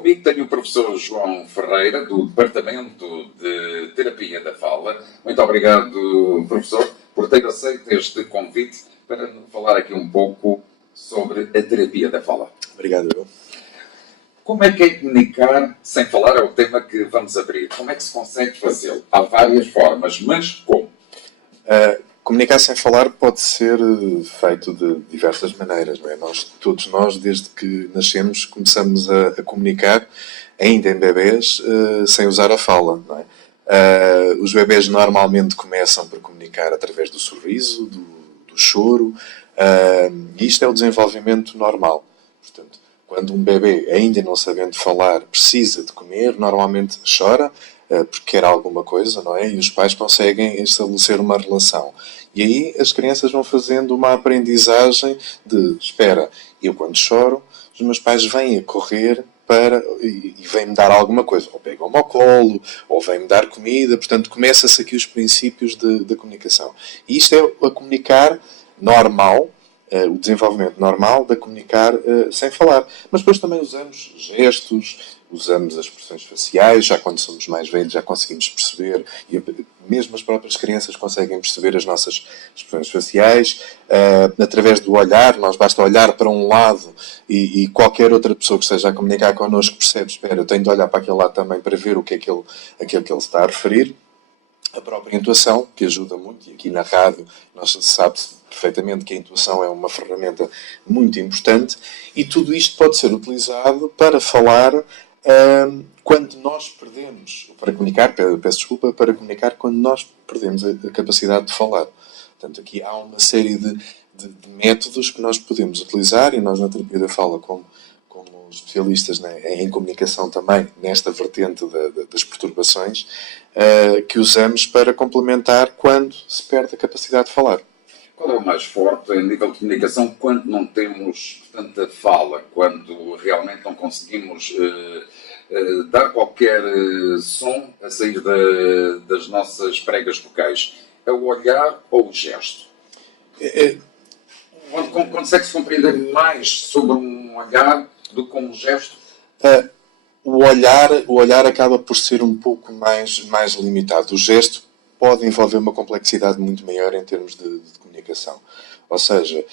Comigo tenho o professor João Ferreira, do Departamento de Terapia da Fala. Muito obrigado, professor, por ter aceito este convite para falar aqui um pouco sobre a terapia da fala. Obrigado, eu. Como é que é comunicar sem falar? É o tema que vamos abrir. Como é que se consegue fazê-lo? Há várias formas, mas como? Comunicar sem falar pode ser feito de diversas maneiras, não é? Todos nós, desde que nascemos, começamos a comunicar, ainda em bebés, sem usar a fala, não é? Os bebés normalmente começam por comunicar através do sorriso, do choro, e isto é o desenvolvimento normal. Portanto, quando um bebê, ainda não sabendo falar, precisa de comer, normalmente chora, porque quer alguma coisa, não é? E os pais conseguem estabelecer uma relação. E aí as crianças vão fazendo uma aprendizagem de, espera, eu quando choro, os meus pais vêm a correr e vêm-me dar alguma coisa. Ou pegam-me ao colo, ou vêm-me dar comida. Portanto, começa-se aqui os princípios da comunicação. E isto é a comunicar normal, o desenvolvimento normal de comunicar sem falar. Mas depois também usamos gestos, usamos as expressões faciais, já quando somos mais velhos já conseguimos perceber, e mesmo as próprias crianças conseguem perceber as nossas expressões faciais. Através do olhar, nós basta olhar para um lado e qualquer outra pessoa que esteja a comunicar connosco percebe, espera, eu tenho de olhar para aquele lado também para ver o que é aquilo que ele está a referir. A própria intuação, que ajuda muito, e aqui na rádio nós sabe-se perfeitamente que a intuação é uma ferramenta muito importante, e tudo isto pode ser utilizado para falar quando nós perdemos, para comunicar, peço desculpa, para comunicar quando nós perdemos a capacidade de falar. Portanto, aqui há uma série de métodos que nós podemos utilizar, e nós na terapia da fala, como especialistas, né, em comunicação também, nesta vertente das perturbações, que usamos para complementar quando se perde a capacidade de falar. Qual é o mais forte em nível de comunicação quando não temos tanta fala, quando realmente não conseguimos dar qualquer som a sair das nossas pregas vocais? É o olhar ou o gesto? Consegue-se compreender mais sobre um olhar do que um gesto? O olhar acaba por ser um pouco mais limitado. O gesto pode envolver uma complexidade muito maior em termos de comunicação. Ou seja,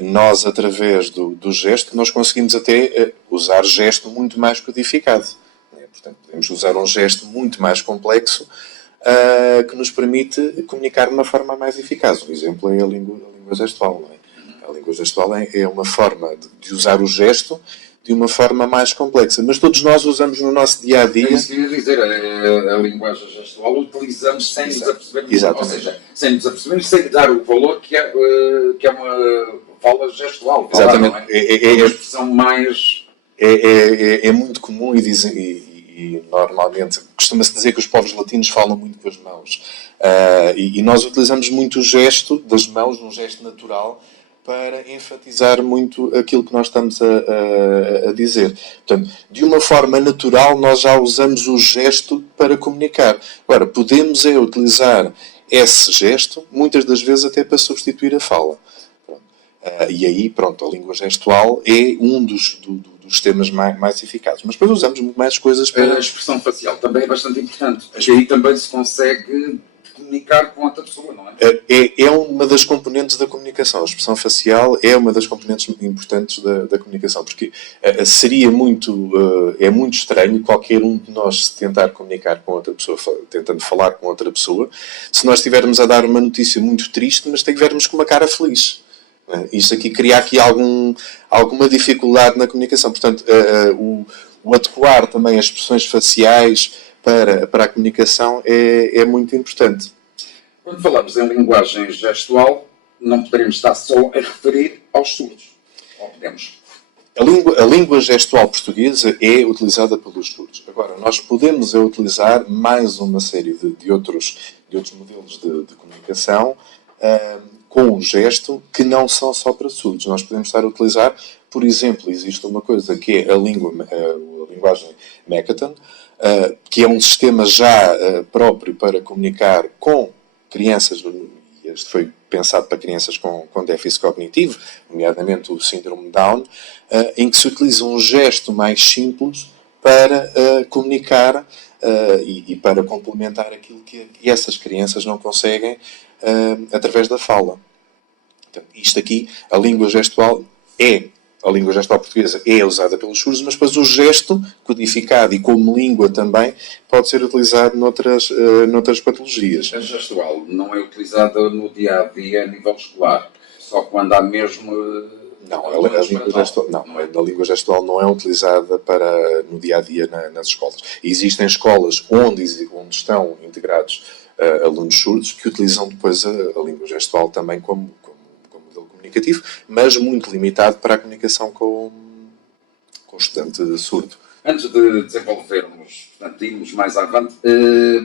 nós, através do gesto, nós conseguimos até usar gesto muito mais codificado. Portanto, podemos usar um gesto muito mais complexo que nos permite comunicar de uma forma mais eficaz. Um exemplo é a língua gestual. Não é? A língua gestual é uma forma de usar o gesto de uma forma mais complexa. Mas todos nós usamos no nosso dia-a-dia... É isso que eu ia dizer. A linguagem gestual utilizamos sem nos apercebermos. Exatamente. Ou seja, sem nos apercebermos, sem dar o valor que é uma fala gestual. Exatamente. Não é? É uma expressão mais... É muito comum e normalmente costuma-se dizer que os povos latinos falam muito com as mãos. E nós utilizamos muito o gesto das mãos, um gesto natural, para enfatizar muito aquilo que nós estamos a dizer. Portanto, de uma forma natural, nós já usamos o gesto para comunicar. Agora, podemos utilizar esse gesto, muitas das vezes até para substituir a fala. E aí, pronto, a língua gestual é um dos temas mais eficazes. Mas depois usamos muito mais coisas para... A expressão facial também é bastante importante. E aí também se consegue comunicar com outra pessoa, não é? É uma das componentes da comunicação. A expressão facial é uma das componentes importantes da comunicação, porque seria é muito estranho qualquer um de nós tentar comunicar com outra pessoa, tentando falar com outra pessoa, se nós estivermos a dar uma notícia muito triste, mas estivermos com uma cara feliz. Isto aqui cria aqui alguma dificuldade na comunicação. Portanto, o adequar também as expressões faciais para a comunicação é muito importante. Quando falamos em linguagem gestual, não poderíamos estar só a referir aos surdos. Ou podemos? A língua gestual portuguesa é utilizada pelos surdos. Agora, nós podemos utilizar mais uma série de outros modelos de comunicação com o gesto que não são só para surdos. Nós podemos estar a utilizar, por exemplo, existe uma coisa que é a linguagem Makaton, que é um sistema já próprio para comunicar com crianças, e este foi pensado para crianças com déficit cognitivo, nomeadamente o síndrome Down, em que se utiliza um gesto mais simples para comunicar e para complementar aquilo que essas crianças não conseguem através da fala. Então, isto aqui, a língua gestual portuguesa é usada pelos surdos, mas depois o gesto codificado e como língua também pode ser utilizado noutras patologias. A gestual não é utilizada no dia-a-dia a nível escolar, só quando há mesmo... Não, a língua gestual não é utilizada no dia-a-dia nas escolas. Existem escolas onde estão integrados alunos surdos que utilizam depois a língua gestual também como modelo comunicativo, mas muito limitado para a comunicação com o estudante surdo. Antes de desenvolvermos, portanto, irmos mais avante,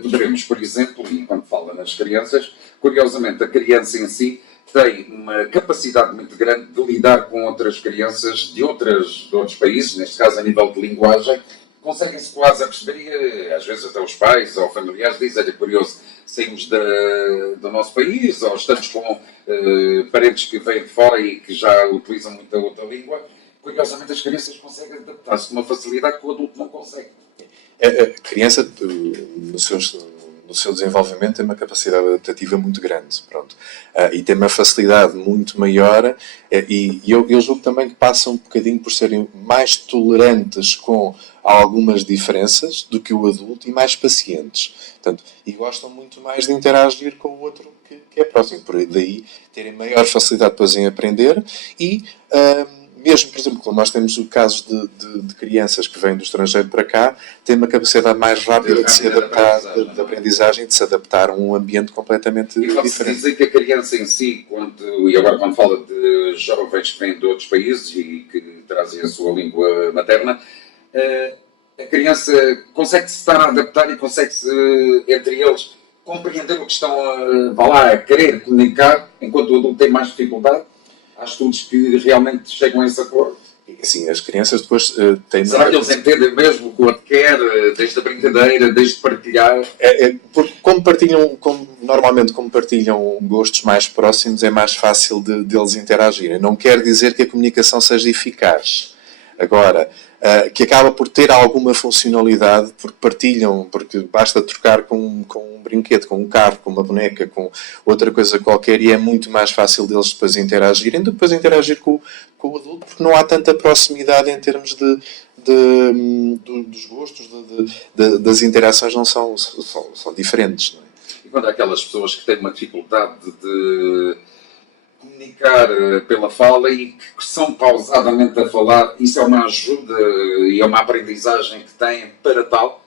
poderemos, por exemplo, e quando fala nas crianças, curiosamente a criança em si tem uma capacidade muito grande de lidar com outras crianças de outros países, neste caso a nível de linguagem, conseguem-se quase a perceber, e às vezes até os pais ou familiares dizem, é curioso, saímos do nosso país ou estamos com parentes que vêm de fora e que já utilizam muita outra língua, curiosamente as crianças conseguem adaptar-se com uma facilidade que o adulto não consegue. A criança, no seu desenvolvimento, tem uma capacidade adaptativa muito grande. Pronto. E tem uma facilidade muito maior e eu julgo também que passam um bocadinho por serem mais tolerantes com algumas diferenças do que o adulto e mais pacientes. Portanto, e gostam muito mais de interagir com o outro que é próximo. Por daí terem maior facilidade depois em aprender e... mesmo, por exemplo, quando nós temos o caso de crianças que vêm do estrangeiro para cá, têm uma capacidade mais rápida de se adaptar, de aprendizagem, de se adaptar a um ambiente completamente diferente. E pode-se dizer que a criança em si, e agora quando fala de jovens que vêm de outros países e que trazem a sua língua materna, a criança consegue-se estar a adaptar e consegue-se, entre eles, compreender o que estão a querer comunicar, enquanto o adulto tem mais dificuldade? Há estudos que realmente chegam a esse acordo. Sim, as crianças depois têm... Será que eles entendem mesmo o que o outro quer, desde a brincadeira, desde partilhar? Porque normalmente como partilham gostos mais próximos, é mais fácil deles interagirem. Não quer dizer que a comunicação seja eficaz. Agora, que acaba por ter alguma funcionalidade, porque partilham, porque basta trocar com um brinquedo, com um carro, com uma boneca, com outra coisa qualquer, e é muito mais fácil deles depois interagirem do que depois interagir com o adulto, porque não há tanta proximidade em termos dos gostos, das interações não são diferentes. Não é? E quando há aquelas pessoas que têm uma dificuldade de comunicar pela fala e que são pausadamente a falar, isso é uma ajuda e é uma aprendizagem que têm para tal.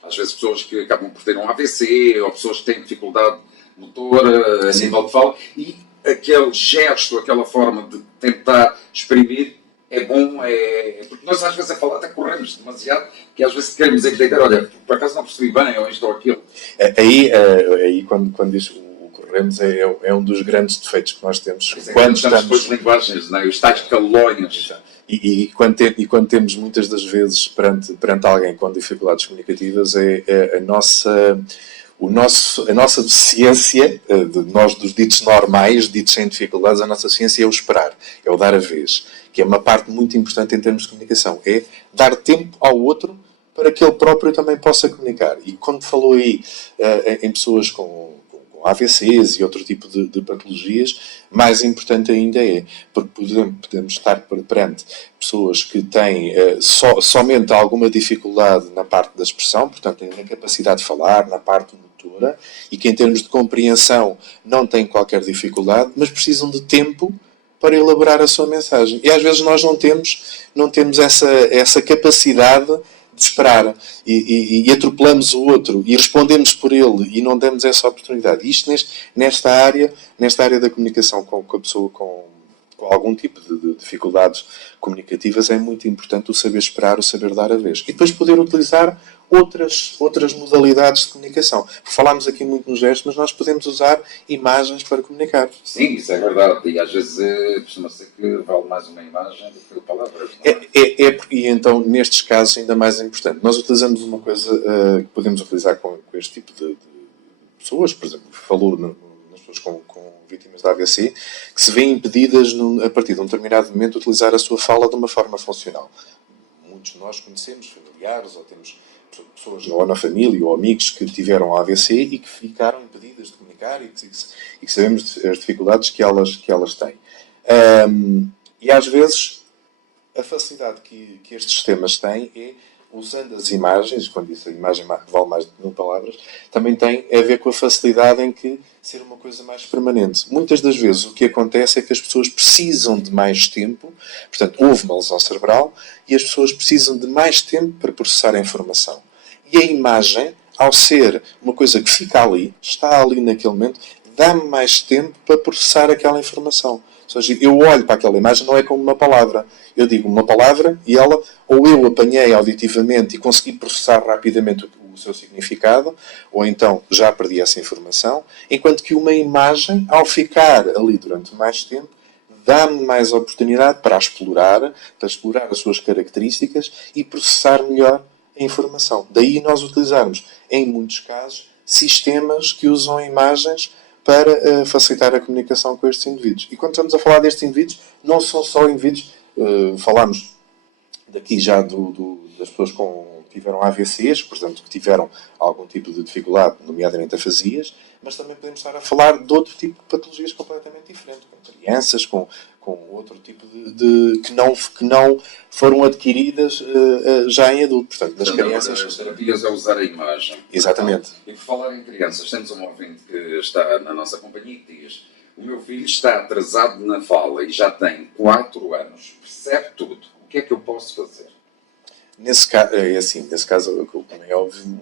Às vezes pessoas que acabam por ter um AVC ou pessoas que têm dificuldade motora a nível de fala e aquele gesto, aquela forma de tentar exprimir é bom, porque nós às vezes a falar até corremos demasiado, que às vezes queremos entender, olha, por acaso não percebi bem ou isto ou aquilo. Aí quando diz corremos é um dos grandes defeitos que nós temos. Quando estamos depois de linguagens, não é? Os tais calões. E quando temos muitas das vezes perante alguém com dificuldades comunicativas a nossa deficiência, nós dos ditos normais, ditos sem dificuldades, a nossa ciência é o esperar, é o dar a vez, que é uma parte muito importante em termos de comunicação, é dar tempo ao outro para que ele próprio também possa comunicar. E quando falou aí em pessoas com AVCs e outro tipo de patologias, mais importante ainda porque podemos estar perante pessoas que têm somente alguma dificuldade na parte da expressão, portanto, na capacidade de falar, na parte motora, e que em termos de compreensão não têm qualquer dificuldade, mas precisam de tempo para elaborar a sua mensagem. E às vezes nós não temos essa capacidade de esperar e atropelamos o outro e respondemos por ele e não damos essa oportunidade. Isto nesta área da comunicação com a pessoa com algum tipo de dificuldades comunicativas é muito importante o saber esperar, o saber dar a vez. E depois poder utilizar outras modalidades de comunicação. Falámos aqui muito nos gestos, mas nós podemos usar imagens para comunicar. Sim, isso é verdade. E às vezes costuma ser que vale mais uma imagem do que palavras. E então, nestes casos, ainda mais importante. Nós utilizamos uma coisa que podemos utilizar com este tipo de pessoas, por exemplo, falou nas pessoas com vítimas da AVC, que se veem impedidas, a partir de um determinado momento, utilizar a sua fala de uma forma funcional. muitos de nós conhecemos familiares ou temos pessoas ou na família ou amigos que tiveram AVC e que ficaram impedidas de comunicar e que sabemos as dificuldades que elas têm. E às vezes a facilidade que estes sistemas têm é, usando as imagens, quando disse a imagem vale mais de 1000 palavras, também tem a ver com a facilidade em que ser uma coisa mais permanente. Muitas das vezes o que acontece é que as pessoas precisam de mais tempo, portanto houve uma lesão cerebral e as pessoas precisam de mais tempo para processar a informação. E a imagem, ao ser uma coisa que fica ali, está ali naquele momento, dá-me mais tempo para processar aquela informação. Ou seja, eu olho para aquela imagem, não é como uma palavra. Eu digo uma palavra e ela, ou eu apanhei auditivamente e consegui processar rapidamente o seu significado, ou então já perdi essa informação, enquanto que uma imagem, ao ficar ali durante mais tempo, dá-me mais oportunidade para explorar as suas características e processar melhor a informação. Daí nós utilizarmos, em muitos casos, sistemas que usam imagens para facilitar a comunicação com estes indivíduos. E quando estamos a falar destes indivíduos, não são só indivíduos, falamos daqui já das pessoas que tiveram AVCs, portanto, que tiveram algum tipo de dificuldade, nomeadamente afasias, mas também podemos estar a falar de outro tipo de patologias completamente diferentes, com crianças, com outro tipo que não foram adquiridas já em adulto. Portanto, das crianças. As terapias a usar a imagem. Exatamente. E por falar em crianças, temos um ouvinte que está na nossa companhia que diz: o meu filho está atrasado na fala e já tem 4 anos, percebe tudo. O que é que eu posso fazer? Nesse caso, também é óbvio,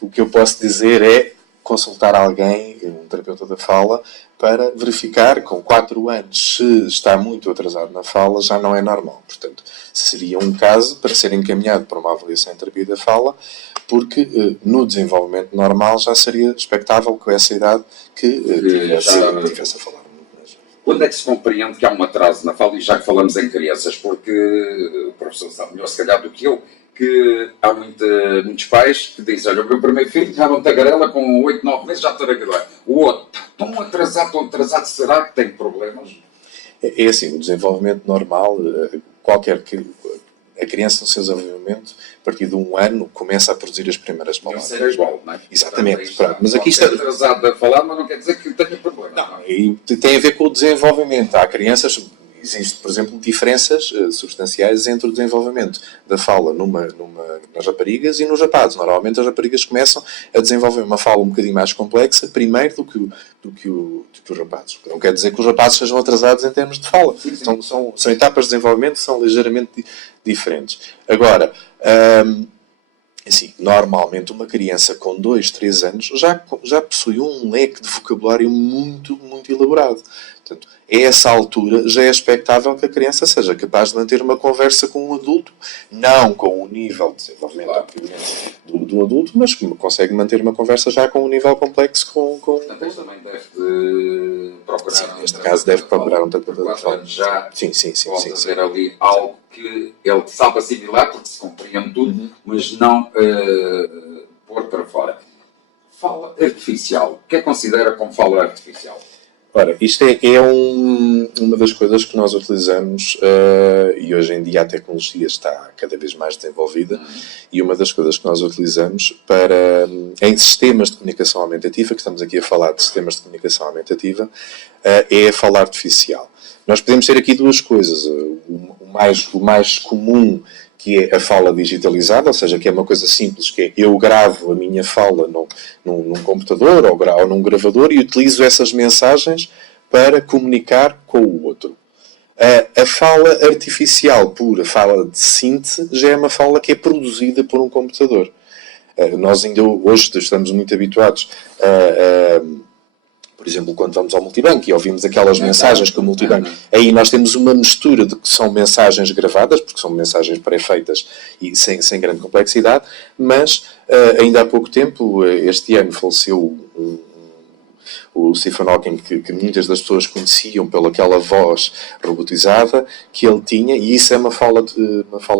o que eu posso dizer é consultar alguém, um terapeuta da fala, para verificar, com 4 anos, se está muito atrasado na fala, já não é normal. Portanto, seria um caso para ser encaminhado para uma avaliação em terapia da fala, porque no desenvolvimento normal já seria expectável com essa idade que tivesse a falar. Quando é que se compreende que há um atraso na fala, e já que falamos em crianças, porque o professor sabe melhor se calhar do que eu, que há muitos pais que dizem: olha, o meu primeiro filho já não tagarela, com 8, 9 meses já tagarela. O outro, tão atrasado, será que tem problemas? É assim, o desenvolvimento normal, a criança no seu desenvolvimento, a partir de 1 ano, começa a produzir as primeiras palavras. Isso é igual, não é? Exatamente. Portanto, mas aqui está atrasado a falar, mas não quer dizer que tenha problema. Não, e tem a ver com o desenvolvimento. Há crianças, existe, por exemplo, diferenças substanciais entre o desenvolvimento da fala nas raparigas e nos rapazes. Normalmente as raparigas começam a desenvolver uma fala um bocadinho mais complexa primeiro do que os rapazes. Não quer dizer que os rapazes sejam atrasados em termos de fala. Sim. São etapas de desenvolvimento que são ligeiramente diferentes. Agora, assim, normalmente uma criança com 2, 3 anos já possui um leque de vocabulário muito, muito elaborado. Portanto, a essa altura já é expectável que a criança seja capaz de manter uma conversa com um adulto, não com o nível de desenvolvimento do adulto, mas que consegue manter uma conversa já com um nível complexo com Portanto, também deve procurar. Sim, neste caso deve procurar um terapeuta de fala. Já sim. pode ter ali algo que ele sabe assimilar, porque se compreende tudo, mas não pôr para fora. Fala artificial. O que é que considera como fala artificial? Ora, isto é uma das coisas que nós utilizamos e hoje em dia a tecnologia está cada vez mais desenvolvida e uma das coisas que nós utilizamos em sistemas de comunicação aumentativa, que estamos aqui a falar de sistemas de comunicação aumentativa, é a fala artificial. Nós podemos ter aqui duas coisas. O mais comum, que é a fala digitalizada, ou seja, que é uma coisa simples, que é eu gravo a minha fala num computador ou num gravador e utilizo essas mensagens para comunicar com o outro. A fala artificial pura, a fala de síntese, já é uma fala que é produzida por um computador. Nós ainda hoje estamos muito habituados por exemplo, quando vamos ao multibanco e ouvimos aquelas mensagens que o multibanco... Aí nós temos uma mistura de que são mensagens gravadas, porque são mensagens pré-feitas e sem grande complexidade, mas ainda há pouco tempo, este ano, faleceu o Stephen Hawking, que muitas das pessoas conheciam pelaquela voz robotizada que ele tinha, e isso é uma fala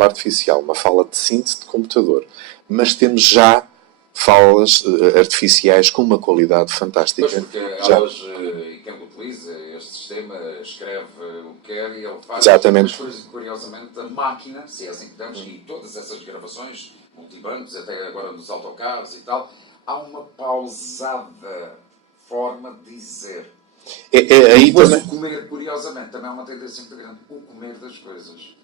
artificial, uma fala de síntese de computador. Mas temos já falas artificiais com uma qualidade fantástica. Pois, porque elas, e quem utiliza estes sistema escreve o que quer e ele faz. Exatamente. Mas, curiosamente, a máquina, se é assim que damos, e todas essas gravações, multibancos, até agora nos autocarros e tal, há uma pausada forma de dizer. Aí Depois também... o comer, curiosamente, também é uma tendência muito grande. O comer das coisas.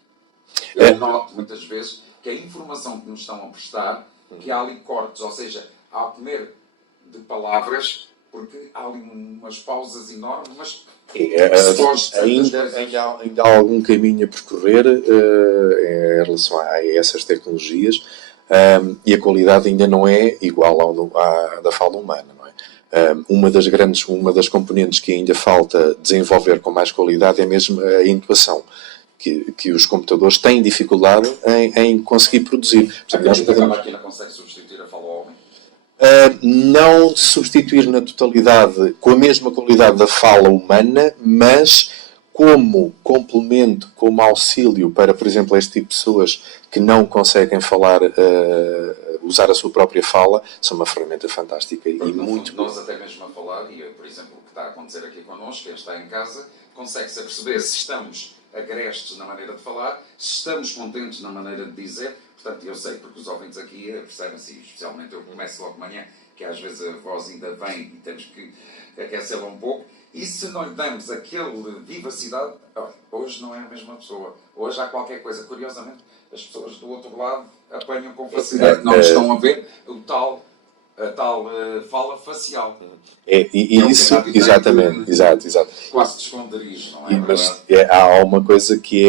Eu noto muitas vezes que a informação que nos estão a prestar, que há ali cortes, ou seja, há comer de palavras, porque há ali umas pausas enormes, mas ainda há algum caminho a percorrer em relação a essas tecnologias, e a qualidade ainda não é igual à da fala humana, não é? Uma das componentes que ainda falta desenvolver com mais qualidade é mesmo a intuação, que os computadores têm dificuldade em conseguir produzir. Portanto, a máquina consegue substituir a fala ao homem? Não substituir na totalidade com a mesma qualidade da fala humana, mas como complemento, como auxílio para, por exemplo, este tipo de pessoas que não conseguem falar, usar a sua própria fala, são uma ferramenta fantástica. Porque, e muito fundo, nós até mesmo a falar, e por exemplo o que está a acontecer aqui connosco, quem está em casa, consegue-se perceber se estamos agrestes na maneira de falar, se estamos contentes na maneira de dizer. Portanto, eu sei, porque os ouvintes aqui percebem-se, especialmente eu começo logo de manhã, que às vezes a voz ainda vem e temos que aquecê-la um pouco. E se não lhe damos aquela vivacidade, hoje não é a mesma pessoa. Hoje há qualquer coisa. Curiosamente, as pessoas do outro lado apanham com facilidade. Não estão a ver a tal fala facial. Isso, exatamente. Exato. Quase de esconderijo, não é? Mas há uma coisa que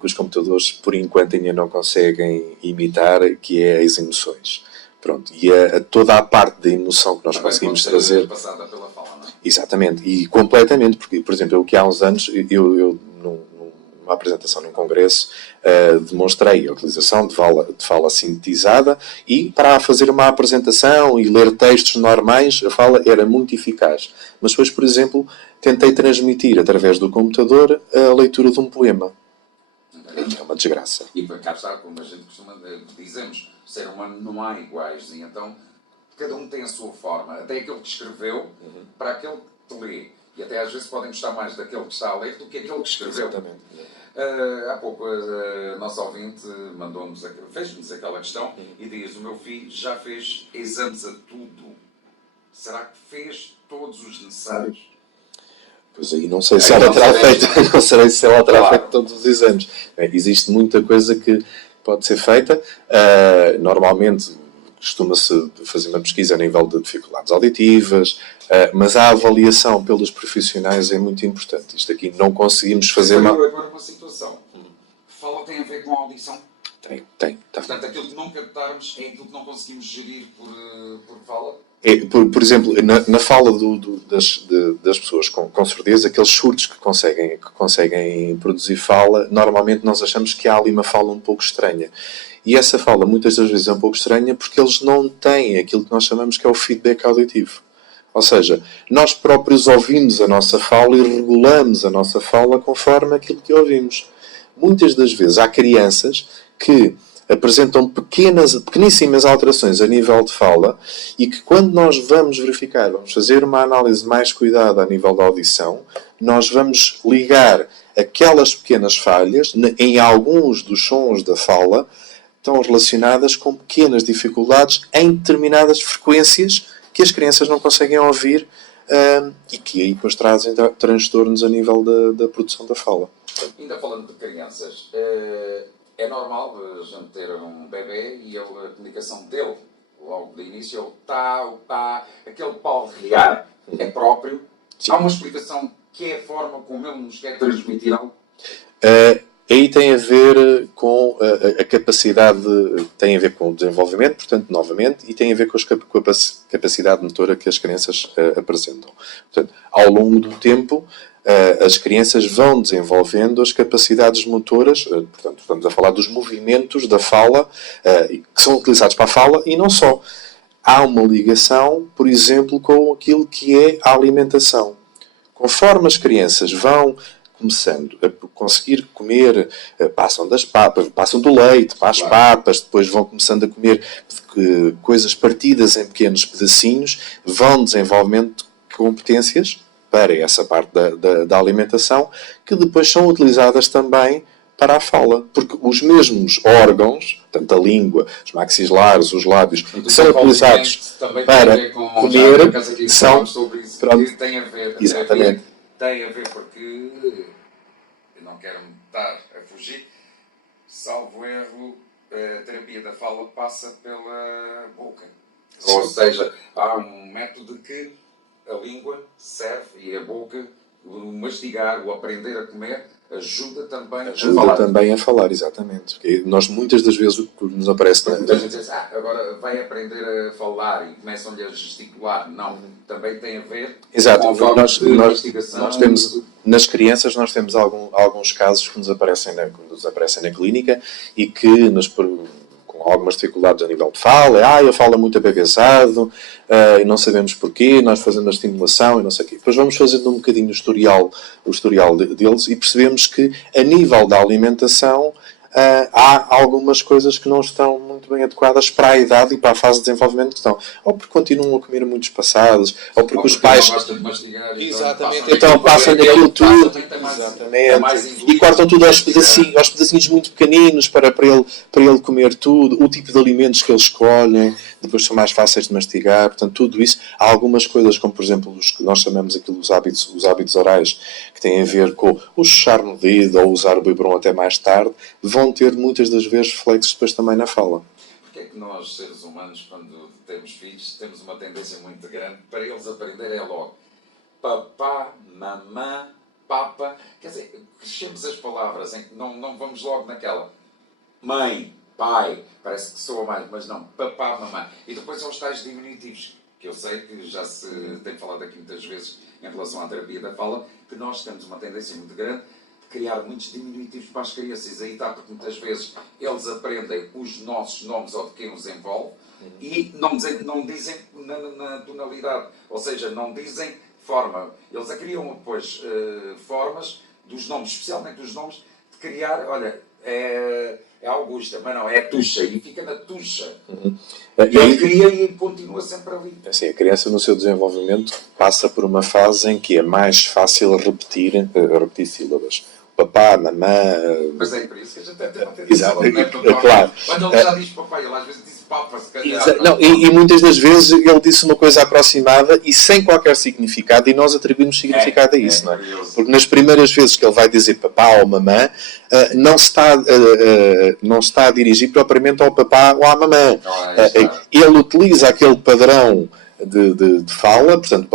que os computadores, por enquanto, ainda não conseguem imitar, que é as emoções. Pronto. E toda a parte da emoção que nós também conseguimos trazer... passada pela fala, não é? Exatamente. E completamente. Porque, por exemplo, que há uns anos, eu numa apresentação num congresso, demonstrei a utilização de fala sintetizada, e para fazer uma apresentação e ler textos normais, a fala era muito eficaz. Mas depois, por exemplo, tentei transmitir através do computador a leitura de um poema. É uma desgraça. E para cá está, como a gente costuma dizemos, o ser humano não há iguais, e então cada um tem a sua forma, até aquele que escreveu para aquele que te lê. E até às vezes podem gostar mais daquele que está a ler do que aquele que escreveu. Exatamente. Há pouco a nossa ouvinte fez-nos aquela questão e diz: o meu filho já fez exames a tudo. Será que fez todos os necessários? Pois aí não sei se ela terá feito, não sei se ela terá feito todos os exames. Existe muita coisa que pode ser feita. Normalmente costuma-se fazer uma pesquisa a nível de dificuldades auditivas, mas a avaliação pelos profissionais é muito importante. Isto aqui não conseguimos fazer... Agora uma situação. Fala tem a ver com a audição? Tem. Portanto, aquilo que não captarmos é aquilo que não conseguimos gerir por fala? Por exemplo, na fala das pessoas com surdez, aqueles surdos que conseguem produzir fala, normalmente nós achamos que há ali uma fala um pouco estranha. E essa fala muitas das vezes é um pouco estranha porque eles não têm aquilo que nós chamamos que é o feedback auditivo. Ou seja, nós próprios ouvimos a nossa fala e regulamos a nossa fala conforme aquilo que ouvimos. Muitas das vezes há crianças que apresentam pequeníssimas alterações a nível de fala, e que quando nós vamos verificar, vamos fazer uma análise mais cuidada a nível da audição, nós vamos ligar aquelas pequenas falhas em alguns dos sons da fala, estão relacionadas com pequenas dificuldades em determinadas frequências que as crianças não conseguem ouvir, e que aí depois trazem transtornos a nível da produção da fala. Ainda falando de crianças, é normal a gente ter um bebê e a comunicação dele, logo de início, ele tá, aquele pau de rear é próprio. Sim. Há uma explicação que é a forma como ele nos quer transmitir algo? Aí tem a ver com a capacidade, tem a ver com o desenvolvimento, portanto, novamente, e tem a ver com a capacidade motora que as crianças apresentam. Portanto, ao longo do tempo, as crianças vão desenvolvendo as capacidades motoras, portanto, estamos a falar dos movimentos da fala, que são utilizados para a fala, e não só. Há uma ligação, por exemplo, com aquilo que é a alimentação. Conforme as crianças vão começando a conseguir comer, passam das papas, passam do leite para as papas, depois vão começando a comer coisas partidas em pequenos pedacinhos, vão desenvolvendo competências para essa parte da alimentação, que depois são utilizadas também para a fala, porque os mesmos órgãos, tanto a língua, os maxilares, os lábios, que são utilizados para comer, são... Pronto, tem a ver, exatamente. Tem a ver porque, eu não quero me estar a fugir, salvo erro, a terapia da fala passa pela boca. Sim. Ou seja, há um método que a língua serve e a boca, o mastigar, o aprender a comer, ajuda também a falar, exatamente. Porque nós muitas das vezes o que nos aparece... Muita gente diz, agora vai aprender a falar e começam-lhe a gesticular. Não, também tem a ver exato. com nós temos, nas crianças nós temos alguns casos que nos aparecem na clínica e que com algumas dificuldades a nível de fala, ele fala muito abebezado, e não sabemos porquê, nós fazendo a estimulação e não sei o quê. Depois vamos fazendo um bocadinho o historial deles e percebemos que, a nível da alimentação, há algumas coisas que não estão muito bem adequadas para a idade e para a fase de desenvolvimento que estão. Ou porque continuam a comer muitos passados, ou porque os pais... Exatamente. Então passam-lhe aquilo tudo. Exatamente. E cortam tudo aos pedacinhos muito pequeninos para ele comer tudo. O tipo de alimentos que eles escolhem depois são mais fáceis de mastigar. Portanto, tudo isso. Há algumas coisas, como por exemplo, os que nós chamamos aquilo os hábitos orais, que têm a ver com o chuchar no dedo ou usar o biberon até mais tarde, vão ter muitas das vezes reflexos depois também na fala. Porque é que nós, seres humanos, quando temos filhos, temos uma tendência muito grande para eles aprenderem logo papá, mamã, papa. Quer dizer, crescemos as palavras em que não vamos logo naquela mãe, pai, parece que soa mais, mas não, papá, mamã. E depois aos tais diminutivos, que eu sei que já se tem falado aqui muitas vezes em relação à terapia da fala, que nós temos uma tendência muito grande criar muitos diminutivos para as crianças. Aí está, porque muitas vezes eles aprendem os nossos nomes ou de quem os envolve e não dizem na tonalidade, ou seja, não dizem forma. Eles criam depois formas dos nomes, especialmente os nomes, de criar, olha, é Augusta, mas não, é Tuxa, e fica na Tuxa. E ele cria e continua sempre ali. Assim, a criança no seu desenvolvimento passa por uma fase em que é mais fácil repetir sílabas. Papá, mamã... Mas é por isso que a gente até não tem exato, claro. Quando ele já diz papai, ele às vezes diz papa, se calhar. Não, e muitas das vezes ele disse uma coisa aproximada e sem qualquer significado, e nós atribuímos significado a isso, não é? Porque nas primeiras vezes que ele vai dizer papá ou mamã, não está a dirigir propriamente ao papá ou à mamã. Ele utiliza aquele padrão de fala, portanto,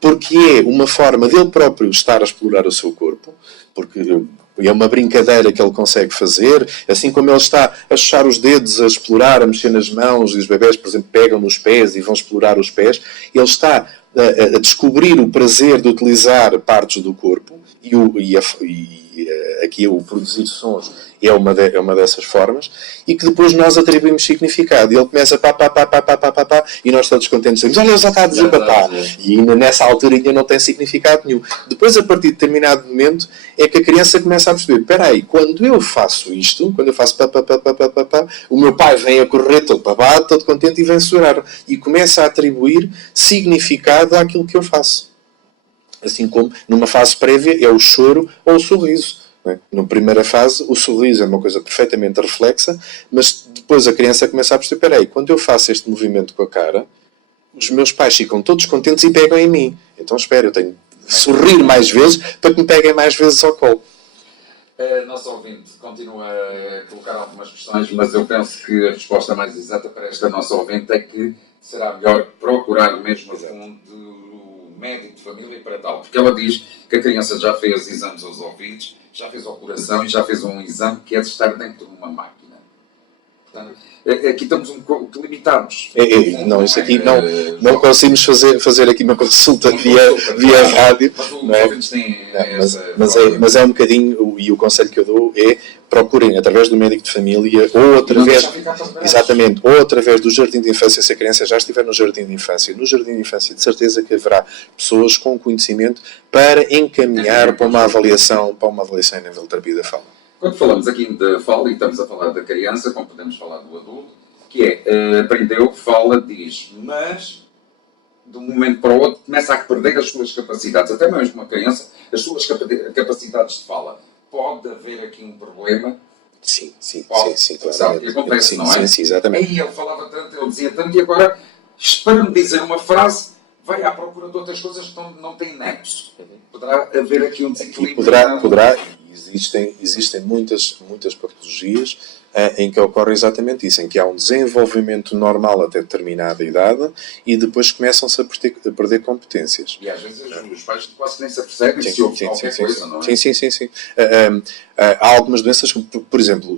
porque é uma forma dele próprio estar a explorar o seu corpo, porque é uma brincadeira que ele consegue fazer, assim como ele está a chuchar os dedos, a explorar, a mexer nas mãos, e os bebés, por exemplo, pegam nos pés e vão explorar os pés, ele está a descobrir o prazer de utilizar partes do corpo, aqui o produzir sons é uma dessas formas, e que depois nós atribuímos significado. E ele começa pá, e nós todos contentes dizemos, olha, ele já está a dizer papá. E ainda nessa altura ainda não tem significado nenhum. Depois, a partir de determinado momento, é que a criança começa a perceber, espera aí, quando eu faço isto, quando eu faço pá, o meu pai vem a correr todo papá, todo contente e vem chorar. E começa a atribuir significado àquilo que eu faço. Assim como, numa fase prévia, é o choro ou o sorriso. Na primeira fase, o sorriso é uma coisa perfeitamente reflexa, mas depois a criança começa a perceber, espera aí, quando eu faço este movimento com a cara, os meus pais ficam todos contentes e pegam em mim. Então espera, eu tenho de sorrir mais vezes para que me peguem mais vezes ao colo. Nosso ouvinte continua a colocar algumas questões, mas eu penso que a resposta mais exata para esta nossa ouvinte é que será melhor procurar mesmo a fundo médico de família e para tal, porque ela diz que a criança já fez exames aos ouvidos, já fez ao coração e já fez um exame que é de estar dentro de uma máquina. Portanto, aqui estamos um pouco limitados. Não, isso aqui não conseguimos fazer aqui uma consulta via rádio. Mas é um bocadinho, e o conselho que eu dou é procurem através do médico de família ou através do jardim de infância, se a criança já estiver no jardim de infância. No jardim de infância, de certeza que haverá pessoas com conhecimento para encaminhar para uma avaliação em nível de terapia da fala. Quando falamos aqui de fala, e estamos a falar da criança, como podemos falar do adulto, que é, aprendeu, fala, diz, mas de um momento para o outro, começa a perder as suas capacidades. Até mesmo uma criança, as suas capacidades de fala. Pode haver aqui um problema. Sim, claro. Sabe o que acontece, não é? Sim, exatamente. Aí ele falava tanto, ele dizia tanto, e agora, para me dizer uma frase, vai à procura de outras coisas que não têm nexo. Poderá haver aqui um desequilíbrio. Poderá. Existem muitas patologias em que ocorre exatamente isso, em que há um desenvolvimento normal até determinada idade e depois começam-se a perder competências. E às vezes os pais quase nem se apercebem se houve qualquer coisa, não é? Sim. Há algumas doenças, por exemplo,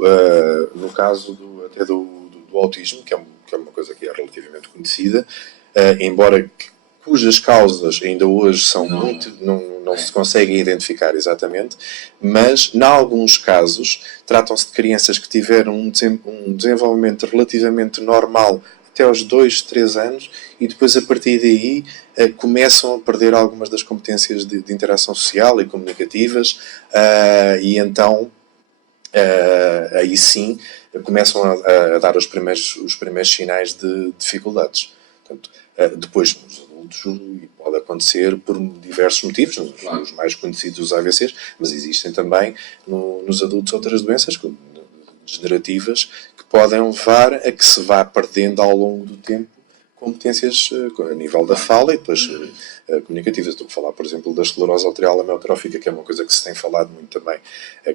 no caso do autismo, que é uma coisa que é relativamente conhecida, embora cujas causas ainda hoje são não se conseguem identificar exatamente, mas, em alguns casos, tratam-se de crianças que tiveram um desenvolvimento relativamente normal até aos 2, 3 anos e depois, a partir daí, começam a perder algumas das competências de interação social e comunicativas e então, aí sim, começam a dar os primeiros sinais de dificuldades. Portanto, depois, nos adultos, pode acontecer por diversos motivos, os mais conhecidos, os AVCs, mas existem também nos adultos outras doenças degenerativas que podem levar a que se vá perdendo ao longo do tempo competências a nível da fala e depois comunicativas. Estou a falar, por exemplo, da esclerose lateral amiotrófica, que é uma coisa que se tem falado muito também,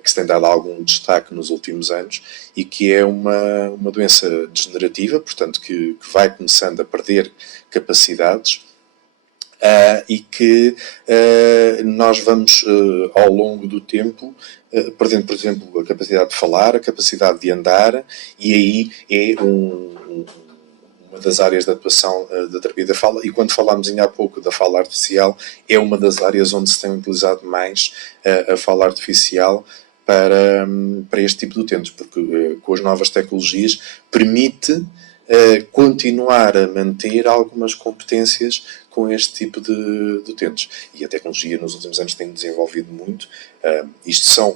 que se tem dado algum destaque nos últimos anos e que é uma doença degenerativa, portanto, que vai começando a perder capacidades e que nós vamos, ao longo do tempo, perdendo, por exemplo, a capacidade de falar, a capacidade de andar, e aí é uma das áreas de atuação da terapia da fala, e quando falámos ainda há pouco da fala artificial, é uma das áreas onde se tem utilizado mais a fala artificial para este tipo de utentes, porque com as novas tecnologias permite continuar a manter algumas competências com este tipo de utentes. E a tecnologia nos últimos anos tem desenvolvido muito.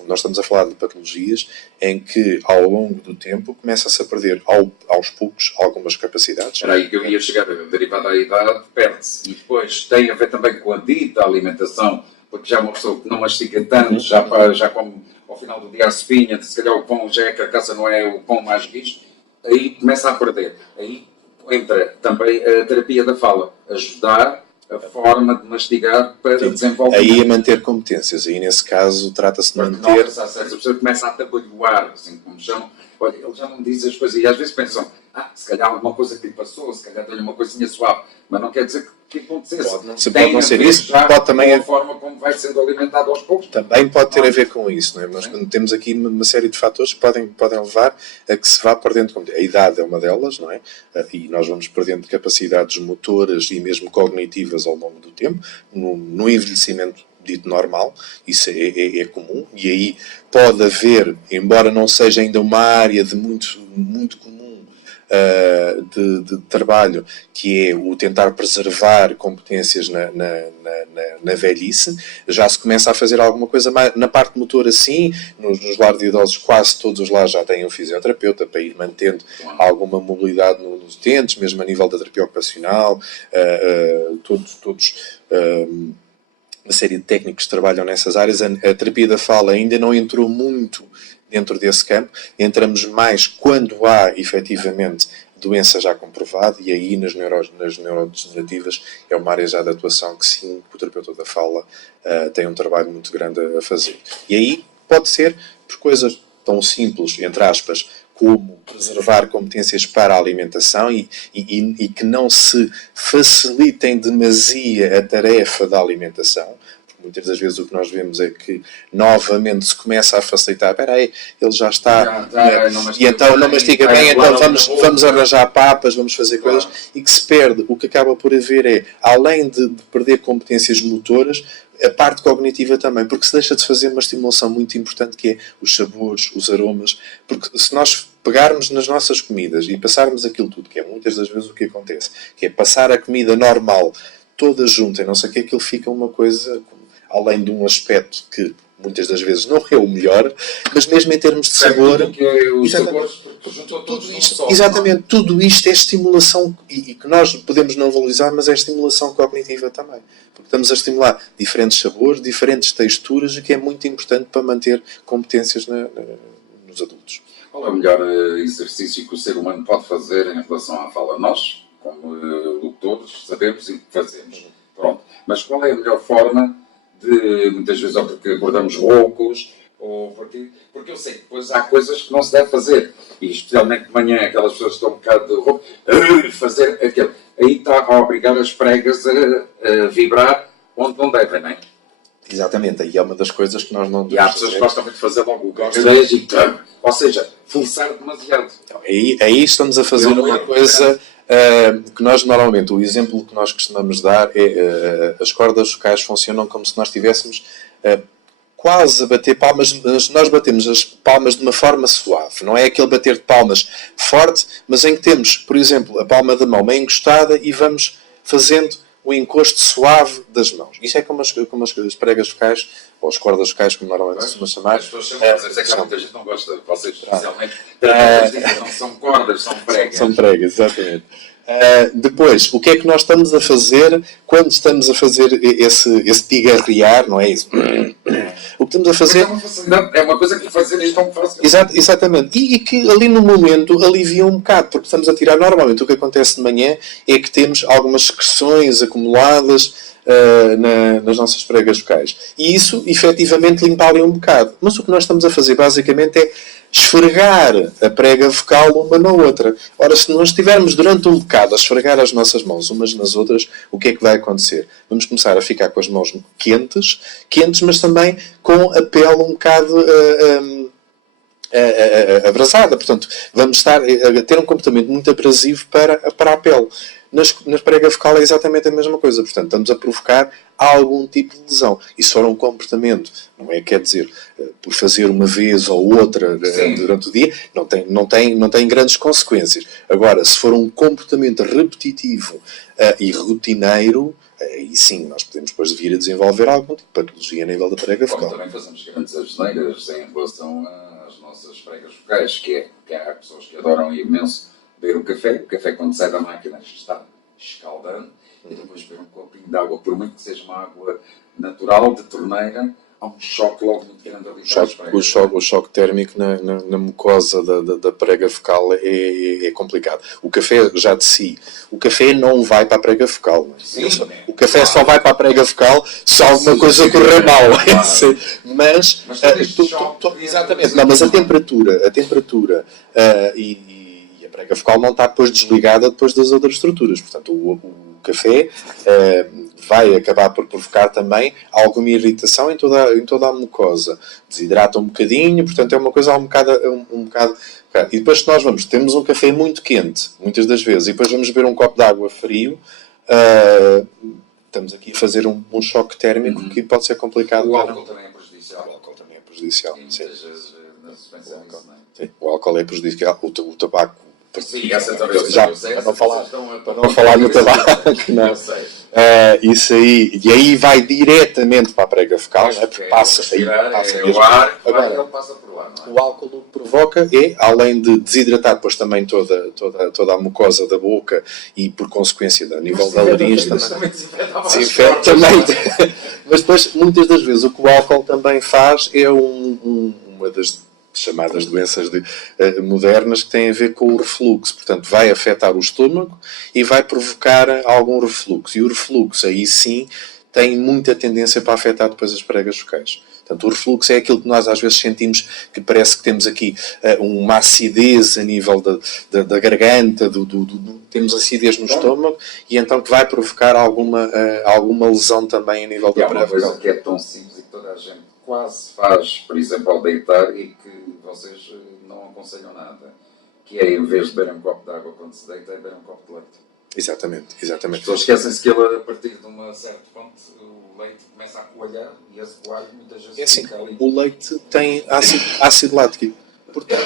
Nós estamos a falar de patologias em que, ao longo do tempo, começa-se a perder aos poucos algumas capacidades. Era aí que eu ia chegar, derivada da idade, perde-se. E depois tem a ver também com a dita alimentação, porque já uma pessoa que não mastiga tanto, já come ao final do dia a sopinha, se calhar o pão já é carcaça, não é o pão mais guisto, aí começa a perder. Aí entra também a terapia da fala, ajudar a forma de mastigar para desenvolver. Aí a manter competências, aí nesse caso trata-se de manter. A pessoa começa a atabalhoar, assim como chamam. Olha, ele já não diz as coisas, e às vezes pensam, se calhar alguma coisa que lhe passou, se calhar deu-lhe uma coisinha suave, mas não quer dizer que acontecesse. Pode não ser isso, pode também a forma como vai sendo alimentado aos poucos. Também pode ter a ver com isso, não é? Nós temos aqui uma série de fatores que podem levar a que se vá perdendo. A idade é uma delas, não é? E nós vamos perdendo capacidades motoras e mesmo cognitivas ao longo do tempo, no envelhecimento dito normal, isso é comum, e aí pode haver, embora não seja ainda uma área de muito comum de trabalho, que é o tentar preservar competências na velhice, já se começa a fazer alguma coisa mais na parte motora, sim. Nos lares de idosos, quase todos os lares já têm um fisioterapeuta para ir mantendo alguma mobilidade nos dentes, mesmo a nível da terapia ocupacional, todos uma série de técnicos que trabalham nessas áreas. A terapia da fala ainda não entrou muito dentro desse campo. Entramos mais quando há, efetivamente, doença já comprovada, e aí nas neurodegenerativas é uma área já de atuação que sim, o terapeuta da fala tem um trabalho muito grande a fazer. E aí pode ser por coisas tão simples, entre aspas, como preservar competências para a alimentação e que não se facilitem demasia a tarefa da alimentação. Porque muitas das vezes o que nós vemos é que novamente se começa a facilitar. Espera aí, ele já está... e então não mastiga bem, então vamos arranjar papas, vamos fazer coisas, e que se perde. O que acaba por haver é, além de perder competências motoras, a parte cognitiva também, porque se deixa de fazer uma estimulação muito importante, que é os sabores, os aromas, porque se nós pegarmos nas nossas comidas e passarmos aquilo tudo, que é muitas das vezes o que acontece, que é passar a comida normal toda junta e não sei o que, aquilo fica uma coisa, além de um aspecto que muitas das vezes não é o melhor, mas mesmo em termos de sabor... Que é os sabores, juntou todos num só. Exatamente, tudo isto é estimulação, e que nós podemos não valorizar, mas é estimulação cognitiva também. Porque estamos a estimular diferentes sabores, diferentes texturas, o que é muito importante para manter competências nos adultos. Qual é o melhor exercício que o ser humano pode fazer em relação à fala? Nós, como locutores, sabemos e fazemos. Pronto. Mas qual é a melhor forma de, muitas vezes, ou porque acordamos roucos, ou porque eu sei que depois há coisas que não se deve fazer. E especialmente de manhã, aquelas pessoas que estão um bocado de rouco, fazer aquilo. Aí está a obrigar as pregas a vibrar onde não devem, não é? Exatamente, aí é uma das coisas que nós não devemos. E há pessoas que gostam muito de fazer logo o gargarejo e ou seja, forçar demasiado. Então, aí estamos a fazer uma coisa que nós normalmente, o exemplo que nós costumamos dar é as cordas vocais funcionam como se nós estivéssemos quase a bater palmas, mas nós batemos as palmas de uma forma suave. Não é aquele bater de palmas forte, mas em que temos, por exemplo, a palma da mão meio encostada e vamos fazendo o encosto suave das mãos. Isso é como as pregas vocais, ou as cordas vocais, como normalmente se costuma chamar. As pessoas chamam, mas eu sei que há muita gente não gosta de vocês especialmente. Não são cordas, são pregas. São pregas, exatamente. Depois, o que é que nós estamos a fazer quando estamos a fazer esse pigarrear, não é isso? O que estamos a fazer... É uma coisa que fazer isto tão fácil. Exatamente. E que ali no momento alivia um bocado, porque estamos a tirar normalmente o que acontece de manhã é que temos algumas secreções acumuladas nas nossas pregas vocais. E isso, efetivamente, limpa ali um bocado. Mas o que nós estamos a fazer, basicamente, é esfregar a prega vocal uma na outra. Ora, se nós estivermos durante um bocado a esfregar as nossas mãos umas nas outras, o que é que vai acontecer? Vamos começar a ficar com as mãos quentes, mas também com a pele um bocado abrasada. Portanto, vamos estar a ter um comportamento muito abrasivo para a pele. Nas pregas vocal é exatamente a mesma coisa. Portanto, estamos a provocar algum tipo de lesão. E se for um comportamento, não é, quer dizer, por fazer uma vez ou outra durante o dia, não tem grandes consequências. Agora, se for um comportamento repetitivo e rotineiro, aí sim, nós podemos depois vir a desenvolver algum tipo de patologia a nível da prega vocal. Também fazemos grandes asneiras em relação às nossas pregas vocais, que há pessoas que adoram imenso beber o café quando sai da máquina está escaldando, e depois beber um copinho de água, por muito que seja uma água natural, de torneira, há um choque logo muito grande ali para as pregas. O choque térmico na mucosa da prega vocal é complicado. O café já de si, o café não vai para a prega vocal. Não é? Sim, o café só vai para a prega vocal se alguma coisa correr mal. Mas exatamente. Não, mas a temperatura e a prega vocal não está depois desligada depois das outras estruturas. Portanto, o café vai acabar por provocar também alguma irritação em toda a mucosa. Desidrata um bocadinho, portanto é uma coisa um bocado... E depois se nós temos um café muito quente, muitas das vezes, e depois vamos beber um copo de água frio, estamos aqui a fazer um choque térmico que pode ser complicado. O álcool também é prejudicial. O álcool também é prejudicial. E muitas vezes na sequência disso, não é? Sim, o álcool é prejudicial, o tabaco. Sim, essa também para não falar no tabaco, não. Isso aí, e aí vai diretamente para a prega vocal, não é? Porque passa o ar, agora ele passa por lá, não é? O álcool o que provoca é, além de desidratar depois também toda a mucosa da boca e por consequência a nível da laringe também desinfeta também. Mas depois, muitas das vezes, o que o álcool também faz é uma das chamadas doenças modernas que têm a ver com o refluxo. Portanto, vai afetar o estômago e vai provocar algum refluxo. E o refluxo, aí sim, tem muita tendência para afetar depois as pregas vocais. Portanto, o refluxo é aquilo que nós às vezes sentimos que parece que temos aqui uma acidez a nível da garganta, temos acidez no estômago e então que vai provocar alguma lesão também a nível da prega vocal. É uma coisa que é tão simples e que toda a gente quase faz, por exemplo, ao deitar e que vocês não aconselham nada, que é, em vez de beber um copo de água quando se deita, é beber um copo de leite. Exatamente. As pessoas esquecem-se que ele, a partir de uma certa fonte, o leite começa a coalhar e esse coalho muitas vezes fica ali. O leite tem ácido lático. Portanto,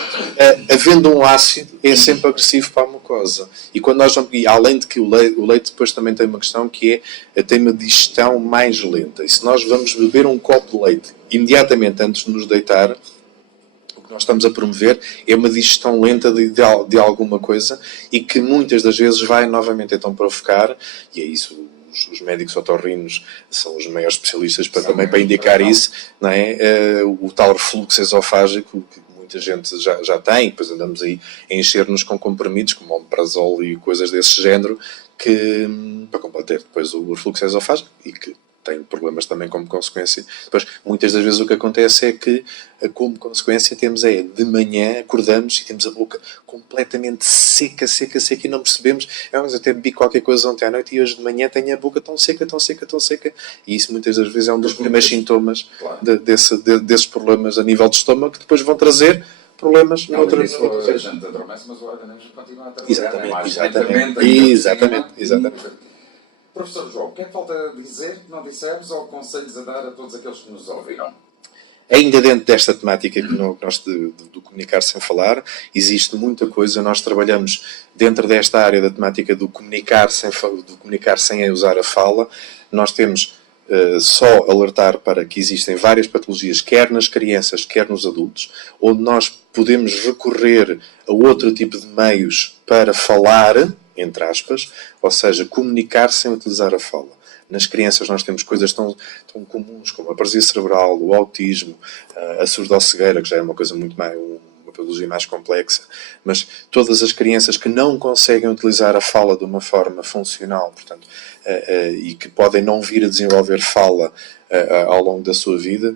havendo um ácido, é sempre agressivo para a mucosa. glucosa. E, quando nós, e além de que o leite depois também tem uma questão que tem uma digestão mais lenta. E se nós vamos beber um copo de leite imediatamente antes de nos deitar, o que nós estamos a promover é uma digestão lenta de alguma coisa e que muitas das vezes vai novamente então provocar, e é isso. Os médicos otorrinos são os maiores especialistas para indicar isso, não é? O tal refluxo esofágico que muita gente já tem, depois andamos aí a encher-nos com comprimidos como omeprazol e coisas desse género para combater depois o refluxo esofágico e que tem problemas também como consequência. Depois, muitas das vezes o que acontece é que, como consequência, temos de manhã, acordamos e temos a boca completamente seca e não percebemos. Mas até bebi qualquer coisa ontem à noite e hoje de manhã tenho a boca tão seca. E isso muitas das vezes é um dos primeiros sintomas desses problemas a nível de estômago que depois vão trazer problemas noutra... A gente adormece, mas o organismo continua a trabalhar. Exatamente. Professor João, o que é que falta dizer que não dissemos ou conselhos a dar a todos aqueles que nos ouviram? Ainda dentro desta temática que nós do comunicar sem falar, existe muita coisa. Nós trabalhamos dentro desta área da temática do comunicar sem usar a fala. Nós temos só alertar para que existem várias patologias, quer nas crianças, quer nos adultos, onde nós podemos recorrer a outro tipo de meios para falar, entre aspas, ou seja, comunicar sem utilizar a fala. Nas crianças nós temos coisas tão comuns como a paralisia cerebral, o autismo, a surdocegueira, que já é uma coisa muito mais, uma patologia mais complexa, mas todas as crianças que não conseguem utilizar a fala de uma forma funcional, portanto, e que podem não vir a desenvolver fala ao longo da sua vida,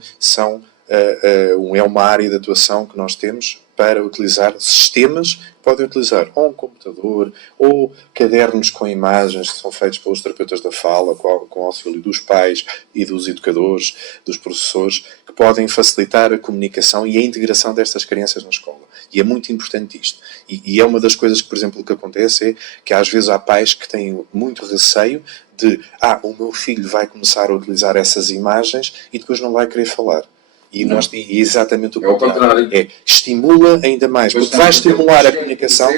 é uma área de atuação que nós temos para utilizar sistemas que podem utilizar ou um computador ou cadernos com imagens que são feitos pelos terapeutas da fala, com auxílio dos pais e dos educadores, dos professores, que podem facilitar a comunicação e a integração destas crianças na escola. E é muito importante isto. E é uma das coisas que, por exemplo, o que acontece é que às vezes há pais que têm muito receio de o meu filho vai começar a utilizar essas imagens e depois não vai querer falar. E exatamente o contrário. Estimula ainda mais, porque vai estimular a comunicação.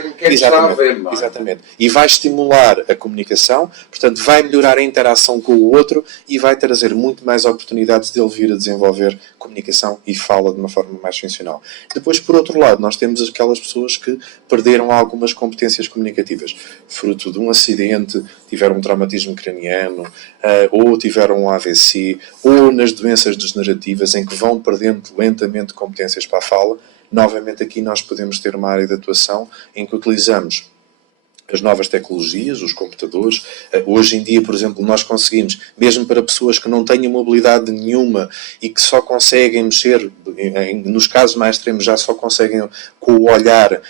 Exatamente. E vai estimular a comunicação, portanto, vai melhorar a interação com o outro e vai trazer muito mais oportunidades de ele vir a desenvolver comunicação e fala de uma forma mais funcional. Depois, por outro lado, nós temos aquelas pessoas que perderam algumas competências comunicativas, fruto de um acidente, tiveram um traumatismo craniano, ou tiveram um AVC, ou nas doenças degenerativas em que vão perdendo lentamente competências para a fala. Novamente aqui nós podemos ter uma área de atuação em que utilizamos as novas tecnologias, os computadores. Hoje em dia, por exemplo, nós conseguimos, mesmo para pessoas que não tenham mobilidade nenhuma e que só conseguem mexer, nos casos mais extremos, já só conseguem com o olhar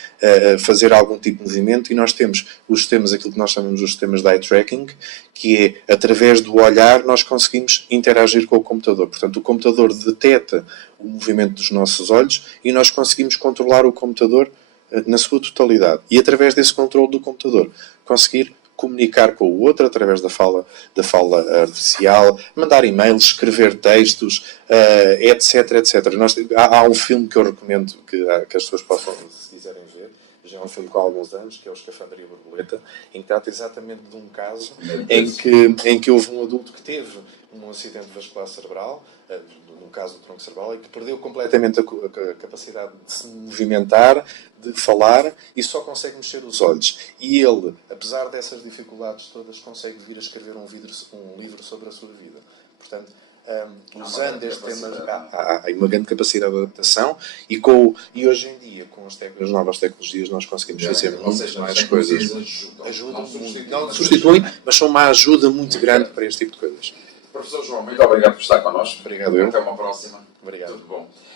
fazer algum tipo de movimento, e nós temos os sistemas, aquilo que nós chamamos de sistemas de eye tracking, que é, através do olhar, nós conseguimos interagir com o computador. Portanto, o computador detecta o movimento dos nossos olhos e nós conseguimos controlar o computador na sua totalidade. E através desse controle do computador, conseguir comunicar com o outro através da fala artificial, mandar e-mails, escrever textos, etc. Há um filme que eu recomendo que as pessoas possam, se quiserem ver, já é um filme com alguns anos, que é o Escafandria Borboleta, em que trata exatamente de um caso em que houve um adulto que teve um acidente vascular cerebral, no caso do tronco cerebral, e que perdeu completamente a capacidade de se movimentar, de falar, e só consegue mexer os olhos. E ele, apesar dessas dificuldades todas, consegue vir a escrever um livro sobre a sua vida. Portanto, usando este tema, há uma grande capacidade de adaptação, e hoje em dia, com as novas tecnologias, nós conseguimos fazer muitas mais coisas. Ajudam muito. Não substituem, mas são uma ajuda muito grande para este tipo de coisas. Professor João, muito obrigado por estar connosco. Obrigado. Até uma próxima. Obrigado. Tudo bom.